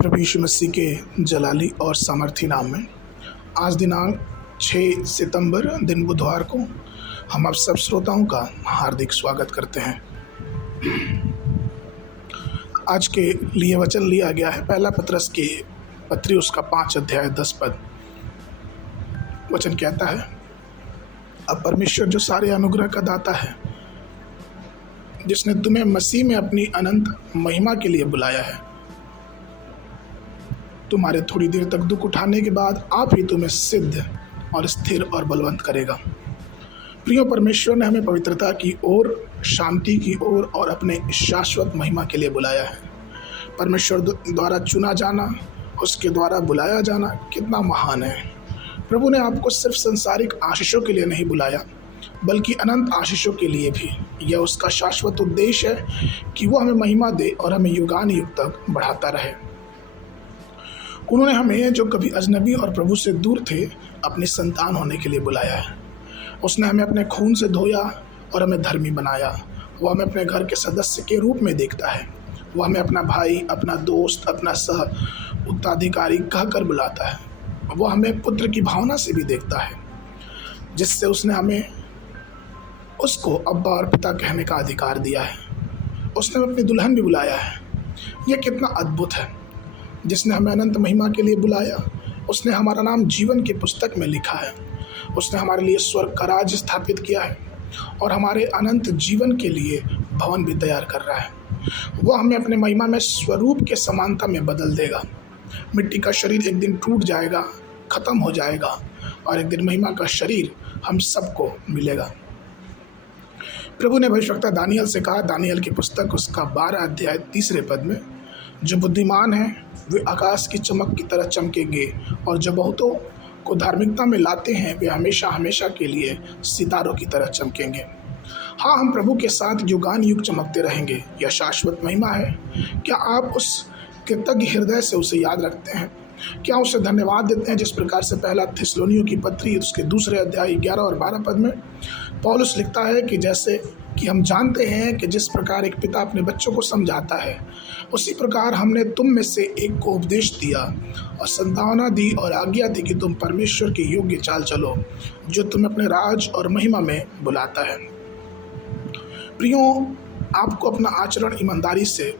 प्रभु यीशु मसीह के जलाली और सामर्थी नाम में आज दिनांक 6 सितंबर दिन बुधवार को हम आप सब श्रोताओं का हार्दिक स्वागत करते हैं। आज के लिए वचन लिया गया है पहला पत्रस की पत्री उसका 5 अध्याय 10 पद। वचन कहता है, अब परमेश्वर जो सारे अनुग्रह का दाता है, जिसने तुम्हें मसीह में अपनी अनंत महिमा के लिए बुलाया है, तुम्हारे थोड़ी देर तक दुख उठाने के बाद आप ही तुम्हें सिद्ध और स्थिर और बलवंत करेगा। प्रिय, परमेश्वर ने हमें पवित्रता की ओर, शांति की ओर और अपने शाश्वत महिमा के लिए बुलाया है। परमेश्वर द्वारा चुना जाना, उसके द्वारा बुलाया जाना कितना महान है। प्रभु ने आपको सिर्फ संसारिक आशीषों के लिए नहीं बुलाया, बल्कि अनंत आशीषों के लिए भी। यह उसका शाश्वत उद्देश्य है कि वो हमें महिमा दे और हमें युगान युग तक बढ़ाता रहे। उन्होंने हमें, जो कभी अजनबी और प्रभु से दूर थे, अपनी संतान होने के लिए बुलाया है। उसने हमें अपने खून से धोया और हमें धर्मी बनाया। वो हमें अपने घर के सदस्य के रूप में देखता है। वो हमें अपना भाई, अपना दोस्त, अपना सह उत्तराधिकारी कहकर बुलाता है। वो हमें पुत्र की भावना से भी देखता है, जिससे उसने हमें उसको अब्बा और पिता कहने का अधिकार दिया है। उसने अपनी दुल्हन भी बुलाया है। यह कितना अद्भुत है। जिसने हमें अनंत महिमा के लिए बुलाया, उसने हमारा नाम जीवन की पुस्तक में लिखा है। उसने हमारे लिए स्वर्ग का राज स्थापित किया है और हमारे अनंत जीवन के लिए भवन भी तैयार कर रहा है। वह हमें अपने महिमा में स्वरूप के समानता में बदल देगा। मिट्टी का शरीर एक दिन टूट जाएगा, खत्म हो जाएगा, और एक दिन महिमा का शरीर हम सबको मिलेगा। प्रभु ने भविष्यवक्ता दानियल से कहा, दानियल की पुस्तक उसका 12 अध्याय 3 पद में, जो बुद्धिमान हैं वे आकाश की चमक की तरह चमकेंगे, और जो बहुतों को धार्मिकता में लाते हैं वे हमेशा हमेशा के लिए सितारों की तरह चमकेंगे। हाँ, हम प्रभु के साथ युगान युग चमकते रहेंगे। यह शाश्वत महिमा है। क्या आप उस कृतज्ञ हृदय से उसे याद रखते हैं? क्या उसे धन्यवाद देते हैं? जिस प्रकार से पहला थिस्सलुनीयों की पत्री उसके 2 अध्याय 11 और 12 पद में पौलुस लिखता है कि जैसे कि हम जानते हैं कि जिस प्रकार एक पिता अपने बच्चों को समझाता है, उसी प्रकार हमने तुम में से एक को उपदेश दिया और संतावना दी और आज्ञा दी कि तुम परमेश्वर के योग्य चाल चलो, जो तुम्हें अपने राज और महिमा में बुलाता है। प्रियों, आपको अपना आचरण ईमानदारी से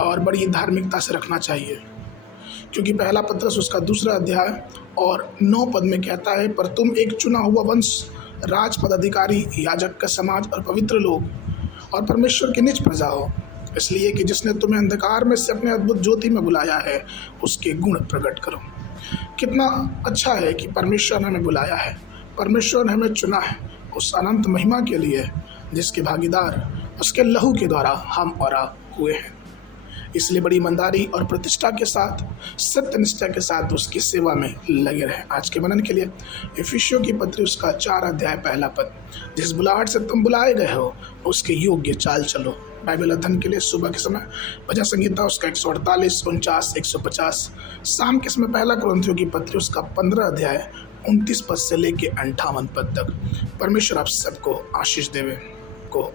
और बड़ी धार्मिकता से रखना चाहिए, क्योंकि पहला पत्रस उसका 2 अध्याय और 9 पद में कहता है, पर तुम एक चुना हुआ वंश, राज पदाधिकारी, याजक का समाज और पवित्र लोग और परमेश्वर की निज प्रजा हो, इसलिए कि जिसने तुम्हें अंधकार में से अपने अद्भुत ज्योति में बुलाया है, उसके गुण प्रकट करो। कितना अच्छा है कि परमेश्वर ने हमें बुलाया है। परमेश्वर ने हमें चुना है उस अनंत महिमा के लिए, जिसके भागीदार उसके लहू के द्वारा हम और आप हुए हैं। इसलिए बड़ी ईमानदारी और प्रतिष्ठा के साथ, सत्यनिष्ठा के साथ उसकी सेवा में लगे रहें। आज के मनन के लिए इफिसियों की पत्री उसका 4 अध्याय 1 पद, जिस बुलाहट से तुम बुलाए गए हो उसके योग्य चाल चलो। बाइबल अध्ययन के लिए सुबह के समय भजन संगीता उसका 148, 49, 150। शाम के समय पहला कुरिन्थियों की पत्री उसका 15 अध्याय 29 पद से लेके 58 पद तक। परमेश्वर आप सबको आशीष देवे को